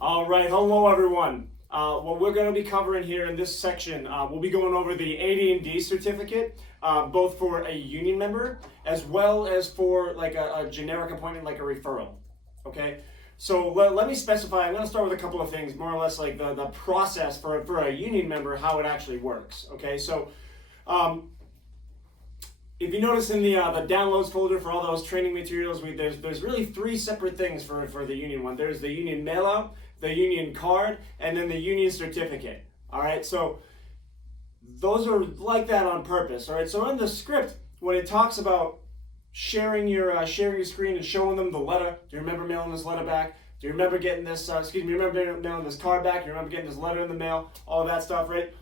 All right, hello everyone. What we're going to be covering here in this section, we'll be going over the AD&D certificate, both for a union member as well as for like a generic appointment, like a referral. Okay, so let me specify. I'm going to start with a couple of things, more or less like the process for a union member, how it actually works. Okay, so if you notice in the downloads folder for all those training materials, there's really three separate things for the union one. There's the union mailout, the union card, and then the union certificate. All right, so those are like that on purpose. All right, so in the script, when it talks about sharing your screen and showing them the letter, do you remember mailing this letter back? Do you remember getting this? Remember mailing this card back? Do you remember getting this letter in the mail? All that stuff, right?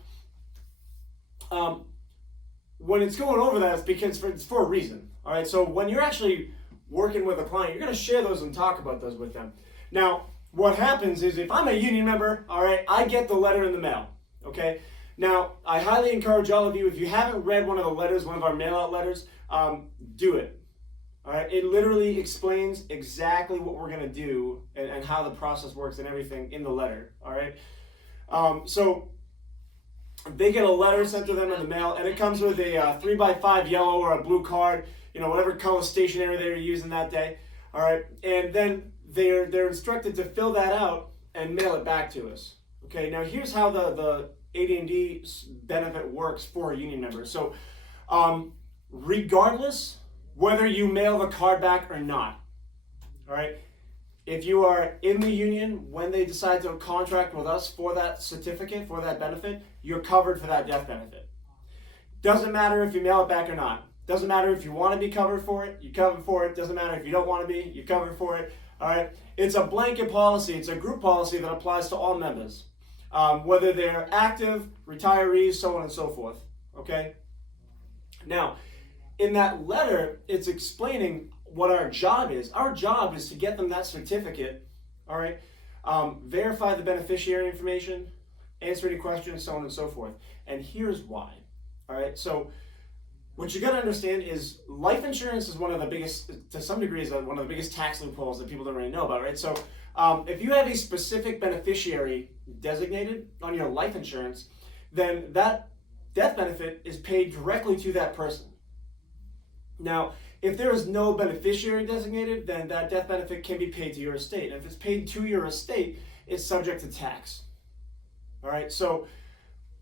When it's going over that, it's because it's for a reason. All right, so when you're actually working with a client, you're going to share those and talk about those with them. Now, what happens is if I'm a union member, all right, I get the letter in the mail. Okay. Now, I highly encourage all of you, if you haven't read one of the letters, one of our mail-out letters, do it. All right. It literally explains exactly what we're going to do and how the process works and everything in the letter. All right. So they get a letter sent to them in the mail, and it comes with a 3x5 yellow or a blue card, whatever color stationery they were using that day. All right. And then they're instructed to fill that out and mail it back to us. Okay, now here's how the AD&D benefit works for a union member. So regardless whether you mail the card back or not, all right, if you are in the union when they decide to contract with us for that certificate, for that benefit, you're covered for that death benefit. Doesn't matter if you mail it back or not. Doesn't matter if you want to be covered for it, you're covered for it. Doesn't matter if you don't want to be, you're covered for it. All right, it's a blanket policy. It's a group policy that applies to all members, whether they're active, retirees, so on and so forth. Okay. Now, in that letter, it's explaining what our job is. Our job is to get them that certificate. All right, verify the beneficiary information, answer any questions, so on and so forth. And here's why. All right, so what you got to understand is life insurance is one of the biggest, to some degree, is one of the biggest tax loopholes that people don't really know about, right? So if you have a specific beneficiary designated on your life insurance, then that death benefit is paid directly to that person. Now, if there is no beneficiary designated, then that death benefit can be paid to your estate. And if it's paid to your estate, it's subject to tax. All right, so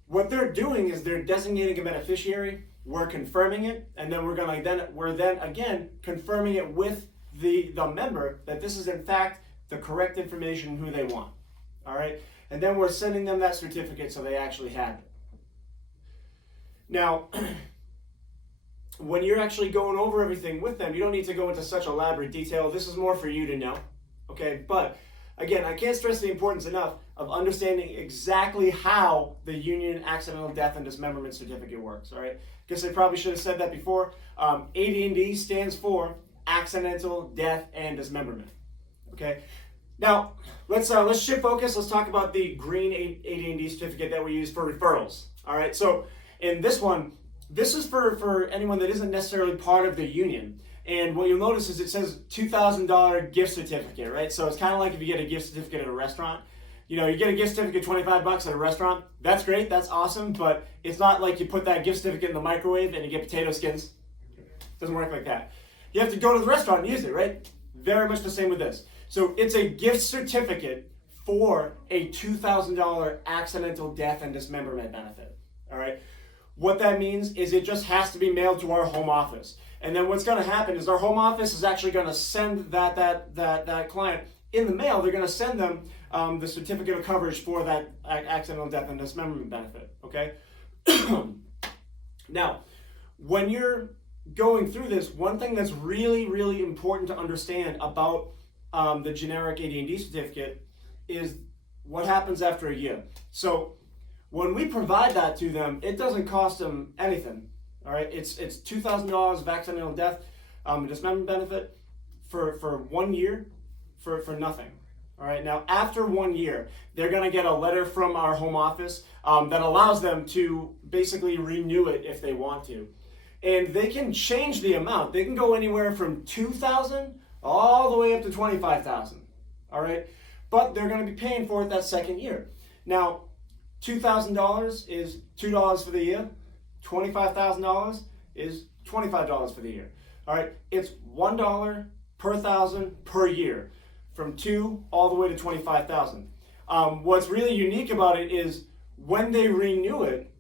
what they're doing is they're designating a beneficiary. We're confirming it, and then we're then again confirming it with the member that this is in fact the correct information who they want. All right, and then we're sending them that certificate so they actually have it. Now, when you're actually going over everything with them, you don't need to go into such elaborate detail. This is more for you to know. Okay, but again, I can't stress the importance enough of understanding exactly how the union accidental death and dismemberment certificate works. All right. Guess I probably should have said that before. AD&D stands for accidental death and dismemberment. Okay. Now let's shift focus. Let's talk about the green AD&D certificate that we use for referrals. All right. So in this one, this is for anyone that isn't necessarily part of the union. And what you'll notice is it says $2,000 gift certificate, right? So it's kind of like if you get a gift certificate at a restaurant. You get a gift certificate, $25 at a restaurant. That's great, that's awesome, but it's not like you put that gift certificate in the microwave and you get potato skins. It doesn't work like that. You have to go to the restaurant and use it, right? Very much the same with this. So it's a gift certificate for a $2,000 accidental death and dismemberment benefit, all right? What that means is it just has to be mailed to our home office. And then what's going to happen is our home office is actually going to send that client in the mail. They're going to send them the certificate of coverage for that accidental death and dismemberment benefit. Okay. Now, when you're going through this, one thing that's really, really important to understand about the generic AD&D certificate is what happens after a year. So when we provide that to them, it doesn't cost them anything. All right, it's $2,000 of accidental death dismemberment benefit for 1 year for nothing. All right, now after 1 year, they're going to get a letter from our home office that allows them to basically renew it if they want to. And they can change the amount. They can go anywhere from $2,000 all the way up to $25,000. All right, but they're going to be paying for it that second year. Now, $2,000 is $2 for the year. $25,000 is $25 for the year. All right, it's $1 per thousand per year, from 2 all the way to 25,000. What's really unique about it is when they renew it,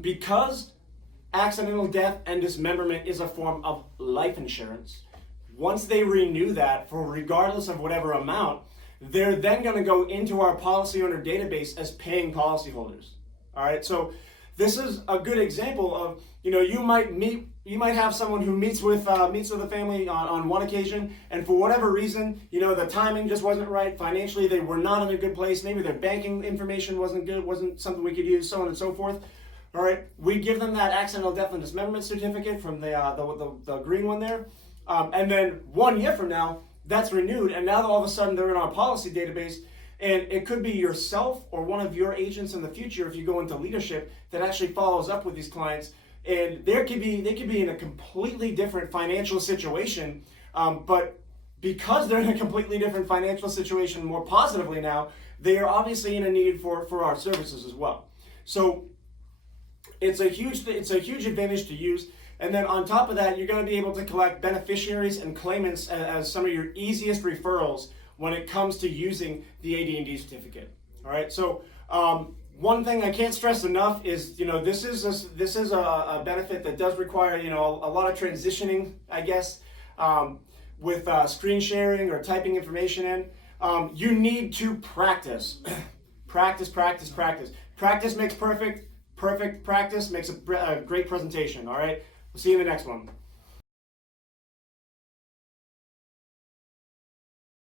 because accidental death and dismemberment is a form of life insurance, once they renew that for regardless of whatever amount, they're then going to go into our policy owner database as paying policyholders. All right, so this is a good example of, you might have someone who meets with a family on one occasion, and for whatever reason, the timing just wasn't right. Financially, they were not in a good place. Maybe their banking information wasn't good, wasn't something we could use, so on and so forth. All right, we give them that accidental death and dismemberment certificate from the green one there, and then 1 year from now, that's renewed, and now all of a sudden they're in our policy database. And it could be yourself or one of your agents in the future, if you go into leadership, that actually follows up with these clients. And they could be in a completely different financial situation, but because they're in a completely different financial situation more positively now, they are obviously in a need for our services as well. So it's a huge advantage to use. And then on top of that, you're going to be able to collect beneficiaries and claimants as some of your easiest referrals when it comes to using the AD&D certificate. All right, so one thing I can't stress enough is, this is a benefit that does require, a lot of transitioning, I guess, with screen sharing or typing information in. You need to practice. Practice. Practice makes perfect. Perfect practice makes a great presentation. All right, we'll see you in the next one.